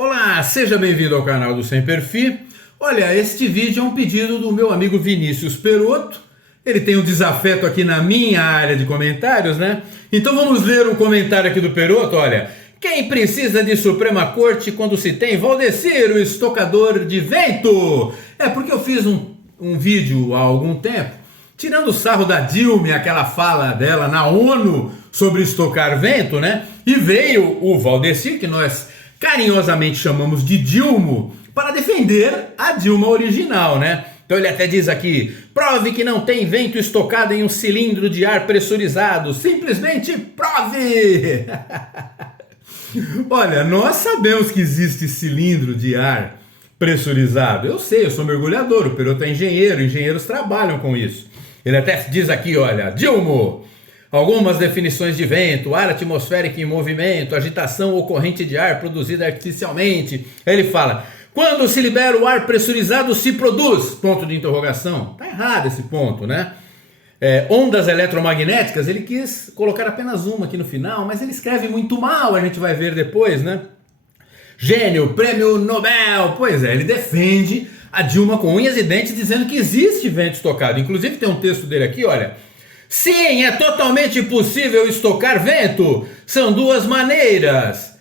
Olá, seja bem-vindo ao canal do Sem Perfil. Olha, este vídeo é um pedido do meu amigo Vinícius Perotto. Ele tem um desafeto aqui na minha área de comentários, né? Então vamos ler o comentário aqui do Perotto. Olha, quem precisa de Suprema Corte quando se tem Valdecir, o estocador de vento? É porque eu fiz um vídeo há algum tempo tirando o sarro da Dilma, aquela fala dela na ONU sobre estocar vento, né? E veio o Valdecir, que nós carinhosamente chamamos de Dilma, para defender a Dilma original, né? Então ele até diz aqui: prove que não tem vento estocado em um cilindro de ar pressurizado. Simplesmente prove! Olha, nós sabemos que existe cilindro de ar pressurizado. Eu sei, eu sou mergulhador, o Perotto é engenheiro, engenheiros trabalham com isso. Ele até diz aqui, olha, Dilma, algumas definições de vento: ar atmosférico em movimento, agitação ou corrente de ar produzida artificialmente. Aí ele fala: quando se libera o ar pressurizado se produz, ponto de interrogação. Tá errado esse ponto, né? Ondas eletromagnéticas, ele quis colocar apenas uma aqui no final, mas ele escreve muito mal, a gente vai ver depois, né? Gênio, prêmio Nobel. Pois é, ele defende a Dilma com unhas e dentes, dizendo que existe vento estocado. Inclusive tem um texto dele aqui, olha: sim, é totalmente possível estocar vento. São duas maneiras.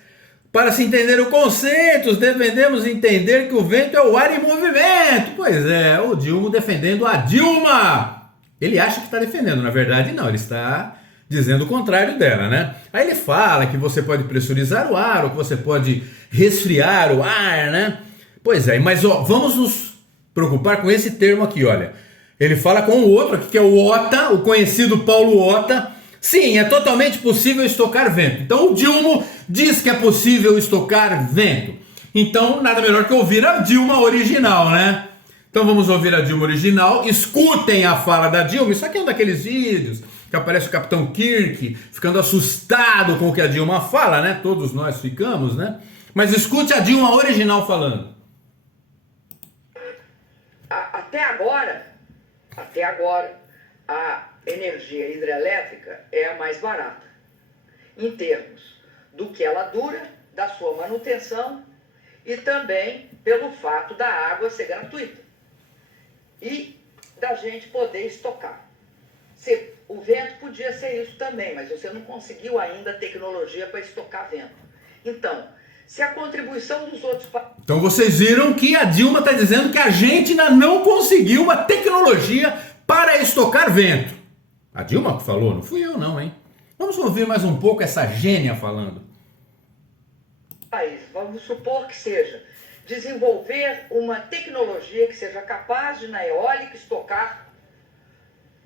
Para se entender o conceito, devemos entender que o vento é o ar em movimento. Pois é, o Dilma defendendo a Dilma. Ele acha que está defendendo, na verdade não, ele está dizendo o contrário dela, né? Aí ele fala que você pode pressurizar o ar, ou que você pode resfriar o ar, né? Pois é, mas ó, vamos nos preocupar com esse termo aqui, olha. Ele fala com o outro aqui, que é o Ota, o conhecido Paulo Ota. Sim, é totalmente possível estocar vento. Então o Dilma diz que é possível estocar vento. Então nada melhor que ouvir a Dilma original, né? Então vamos ouvir a Dilma original. Escutem a fala da Dilma. Isso aqui é um daqueles vídeos que aparece o Capitão Kirk ficando assustado com o que a Dilma fala, né? Todos nós ficamos, né? Mas escute a Dilma original falando. Até agora, a energia hidrelétrica é a mais barata, em termos do que ela dura, da sua manutenção e também pelo fato da água ser gratuita e da gente poder estocar. O vento podia ser isso também, mas você não conseguiu ainda a tecnologia para estocar vento. Então, se a contribuição dos outros... Então vocês viram que a Dilma está dizendo que a gente ainda não conseguiu uma tecnologia para estocar vento. A Dilma que falou, não fui eu não, hein? Vamos ouvir mais um pouco essa gênia falando. Vamos supor que seja desenvolver uma tecnologia que seja capaz de, na eólica, estocar,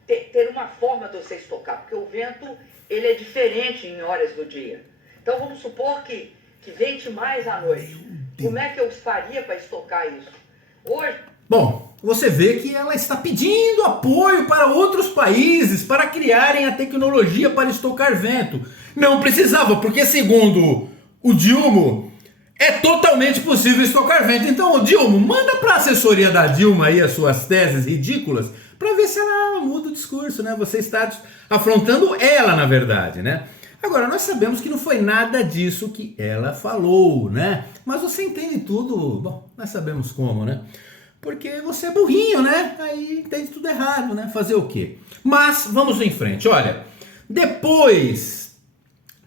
ter uma forma de você estocar, porque o vento ele é diferente em horas do dia. Então vamos supor que vente mais à noite. Como é que eu faria para estocar isso? Hoje... Bom, você vê que ela está pedindo apoio para outros países para criarem a tecnologia para estocar vento. Não precisava, porque segundo o Dilma, é totalmente possível estocar vento. Então, o Dilma, manda para a assessoria da Dilma aí as suas teses ridículas para ver se ela muda o discurso, né? Você está afrontando ela, na verdade, né? Agora, nós sabemos que não foi nada disso que ela falou, né? Mas você entende tudo, bom, nós sabemos como, né? Porque você é burrinho, né? Aí entende tudo errado, né? Fazer o quê? Mas vamos em frente. Olha, depois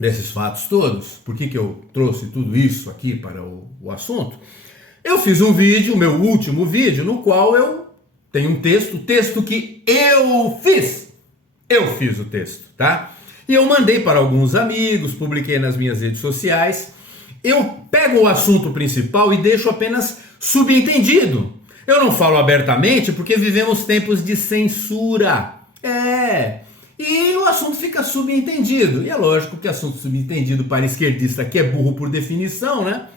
desses fatos todos, por que eu trouxe tudo isso aqui para o assunto? Eu fiz um vídeo, meu último vídeo, no qual eu tenho um texto que eu fiz. Eu fiz o texto, tá? E eu mandei para alguns amigos, publiquei nas minhas redes sociais. Eu pego o assunto principal e deixo apenas subentendido. Eu não falo abertamente porque vivemos tempos de censura. E o assunto fica subentendido. E é lógico que assunto subentendido para esquerdista, que é burro por definição, né?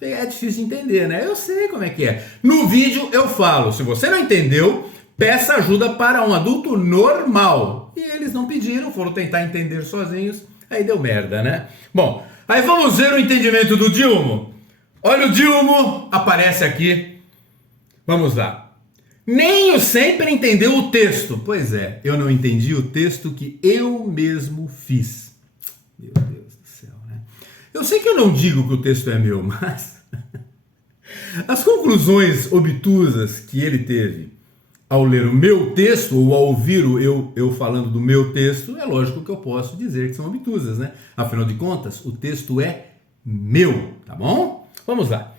É difícil de entender, né? Eu sei como é que é. No vídeo eu falo, se você não entendeu, peça ajuda para um adulto normal. E eles não pediram, foram tentar entender sozinhos, aí deu merda, né? Bom, aí vamos ver o entendimento do Dilma. Olha o Dilma, aparece aqui. Vamos lá. Nem o sempre entendeu o texto. Pois é, eu não entendi o texto que eu mesmo fiz. Meu Deus do céu, né? Eu sei que eu não digo que o texto é meu, mas As conclusões obtusas que ele teve ao ler o meu texto, ou ao ouvir eu falando do meu texto, é lógico que eu posso dizer que são obtusas, né? Afinal de contas, o texto é meu, tá bom? Vamos lá.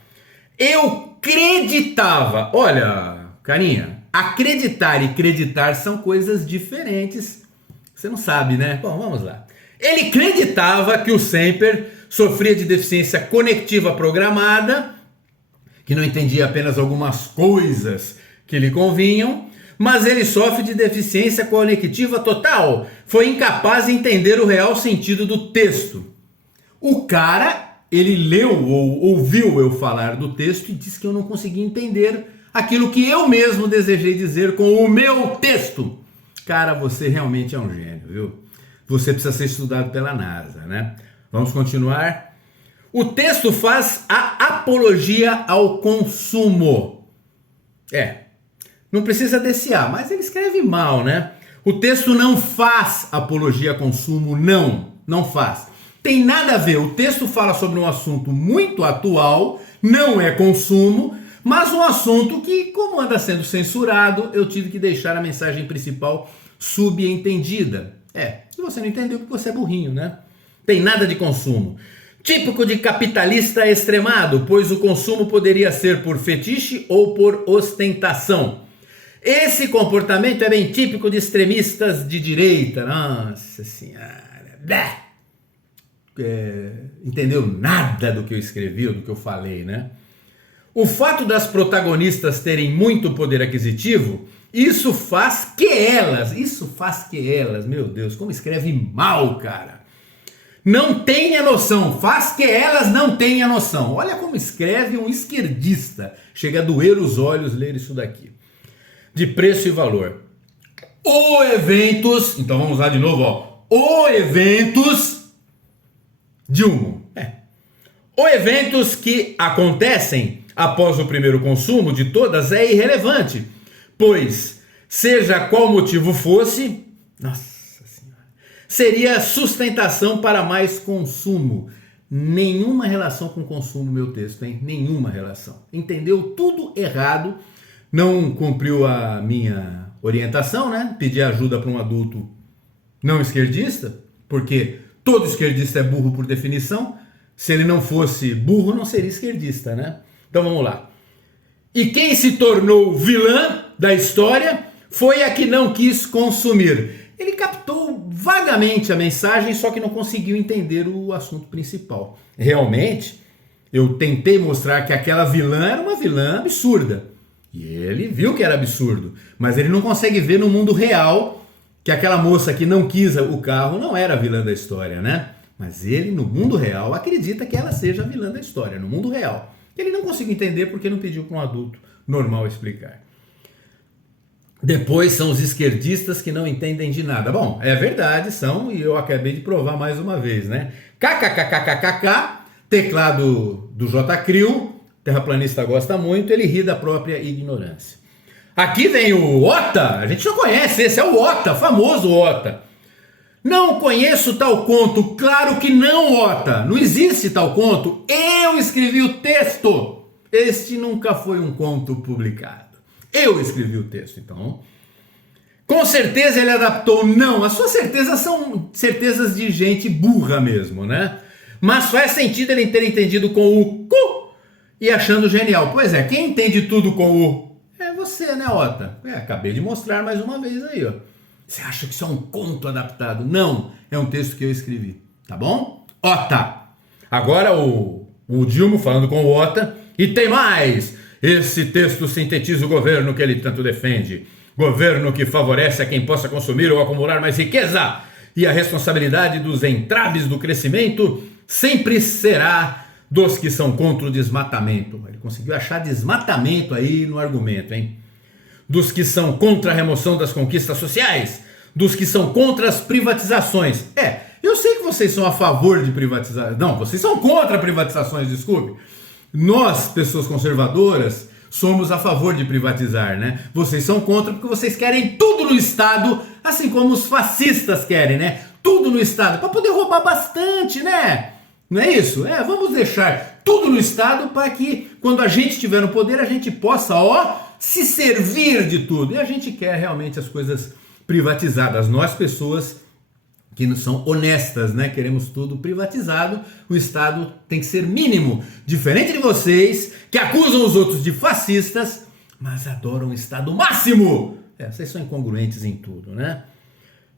Eu acreditava, olha, carinha, acreditar e creditar são coisas diferentes. Você não sabe, né? Bom, vamos lá. Ele acreditava que o Semper sofria de deficiência conectiva programada, que não entendia apenas algumas coisas que lhe convinham, mas ele sofre de deficiência conectiva total. Foi incapaz de entender o real sentido do texto. O cara, ele leu ou ouviu eu falar do texto e disse que eu não conseguia entender aquilo que eu mesmo desejei dizer com o meu texto. Cara, você realmente é um gênio, viu? Você precisa ser estudado pela NASA, né? Vamos continuar? O texto faz a apologia ao consumo. Não precisa desse A, mas ele escreve mal, né? O texto não faz apologia ao consumo, não faz. Tem nada a ver, o texto fala sobre um assunto muito atual, não é consumo, mas um assunto que, como anda sendo censurado, eu tive que deixar a mensagem principal subentendida. Se você não entendeu, porque você é burrinho, né? Tem nada de consumo. Típico de capitalista extremado, pois o consumo poderia ser por fetiche ou por ostentação. Esse comportamento é bem típico de extremistas de direita. Nossa senhora. Entendeu nada do que eu escrevi ou do que eu falei, né? O fato das protagonistas terem muito poder aquisitivo, isso faz que elas, meu Deus, como escreve mal, cara. Não tenha noção, faz que elas não tenham noção. Olha como escreve um esquerdista. Chega a doer os olhos ler isso daqui. De preço e valor. O eventos, então vamos lá de novo, ó. O eventos de humo. O eventos que acontecem após o primeiro consumo de todas é irrelevante, pois, seja qual motivo fosse, nossa senhora, seria sustentação para mais consumo. Nenhuma relação com consumo, meu texto, hein? Nenhuma relação. Entendeu tudo errado, não cumpriu a minha orientação, né? Pedir ajuda para um adulto não esquerdista, porque todo esquerdista é burro por definição. Se ele não fosse burro, não seria esquerdista, né? Então vamos lá. E quem se tornou vilã da história foi a que não quis consumir. Ele captou vagamente a mensagem, só que não conseguiu entender o assunto principal. Realmente, eu tentei mostrar que aquela vilã era uma vilã absurda. E ele viu que era absurdo, mas ele não consegue ver no mundo real que aquela moça que não quis o carro não era a vilã da história, né? Mas ele, no mundo real, acredita que ela seja a vilã da história, no mundo real. Ele não conseguiu entender porque não pediu para um adulto normal explicar. Depois são os esquerdistas que não entendem de nada. Bom, é verdade, são, e eu acabei de provar mais uma vez, né? KKKKKK, teclado do J. Cril, terraplanista gosta muito, ele ri da própria ignorância. Aqui vem o Ota, a gente já conhece, esse é o Ota, famoso Ota. Não conheço tal conto, claro que não, Ota, não existe tal conto, eu escrevi o texto. Este nunca foi um conto publicado. Eu escrevi o texto, então. Com certeza ele adaptou, não, as suas certezas são certezas de gente burra mesmo, né? Mas faz sentido ele ter entendido com o cu e achando genial. Pois é, quem entende tudo com o é você, né, Ota? Acabei de mostrar mais uma vez aí, ó. Você acha que isso é um conto adaptado? Não, é um texto que eu escrevi, tá bom? Ota! Agora o Dilma falando com o Ota. E tem mais! Esse texto sintetiza o governo que ele tanto defende. Governo que favorece a quem possa consumir ou acumular mais riqueza. E a responsabilidade dos entraves do crescimento sempre será dos que são contra o desmatamento. Ele conseguiu achar desmatamento aí no argumento, hein? Dos que são contra a remoção das conquistas sociais, dos que são contra as privatizações. Eu sei que vocês são a favor de privatizar. Não, vocês são contra privatizações, desculpe. Nós, pessoas conservadoras, somos a favor de privatizar, né? Vocês são contra porque vocês querem tudo no Estado, assim como os fascistas querem, né? Tudo no Estado, para poder roubar bastante, né? Não é isso? Vamos deixar tudo no Estado para que, quando a gente estiver no poder, a gente possa, se servir de tudo. E a gente quer realmente as coisas privatizadas. Nós, pessoas que não são honestas, né? Queremos tudo privatizado. O Estado tem que ser mínimo. Diferente de vocês, que acusam os outros de fascistas, mas adoram o Estado máximo. Vocês são incongruentes em tudo, né?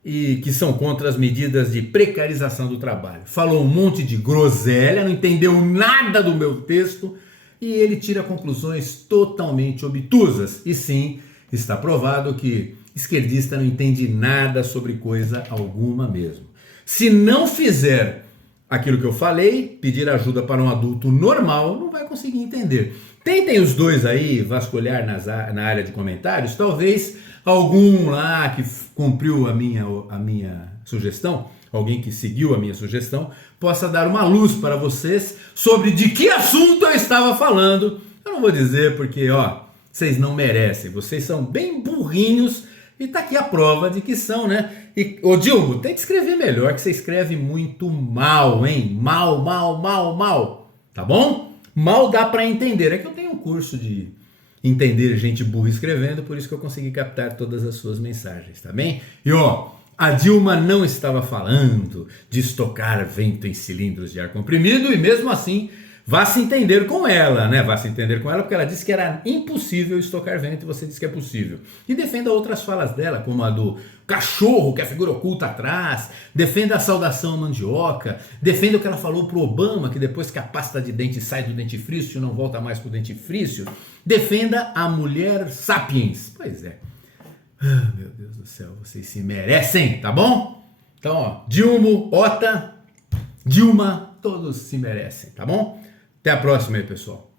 E que são contra as medidas de precarização do trabalho. Falou um monte de groselha, não entendeu nada do meu texto e ele tira conclusões totalmente obtusas. E sim, está provado que esquerdista não entende nada sobre coisa alguma mesmo. Se não fizer aquilo que eu falei, pedir ajuda para um adulto normal, não vai conseguir entender. Tentem os dois aí vasculhar na área de comentários, talvez algum lá que cumpriu a minha sugestão, alguém que seguiu a minha sugestão, possa dar uma luz para vocês sobre de que assunto eu estava falando. Eu não vou dizer porque, vocês não merecem, vocês são bem burrinhos e tá aqui a prova de que são, né? E, Dilma, tem que escrever melhor, que você escreve muito mal, hein? Mal, tá bom? Mal dá para entender, é que eu tenho um curso de entender gente burra escrevendo, por isso que eu consegui captar todas as suas mensagens, tá bem? E a Dilma não estava falando de estocar vento em cilindros de ar comprimido e mesmo assim vá se entender com ela, né? Vá se entender com ela porque ela disse que era impossível estocar vento e você disse que é possível. E defenda outras falas dela, como a do cachorro, que é a figura oculta atrás, defenda a saudação à mandioca, defenda o que ela falou pro Obama, que depois que a pasta de dente sai do dentifrício não volta mais pro dentifrício, defenda a mulher sapiens. Pois é. Meu Deus do céu, vocês se merecem, tá bom? Então, Dilma, todos se merecem, tá bom? Até a próxima aí, pessoal.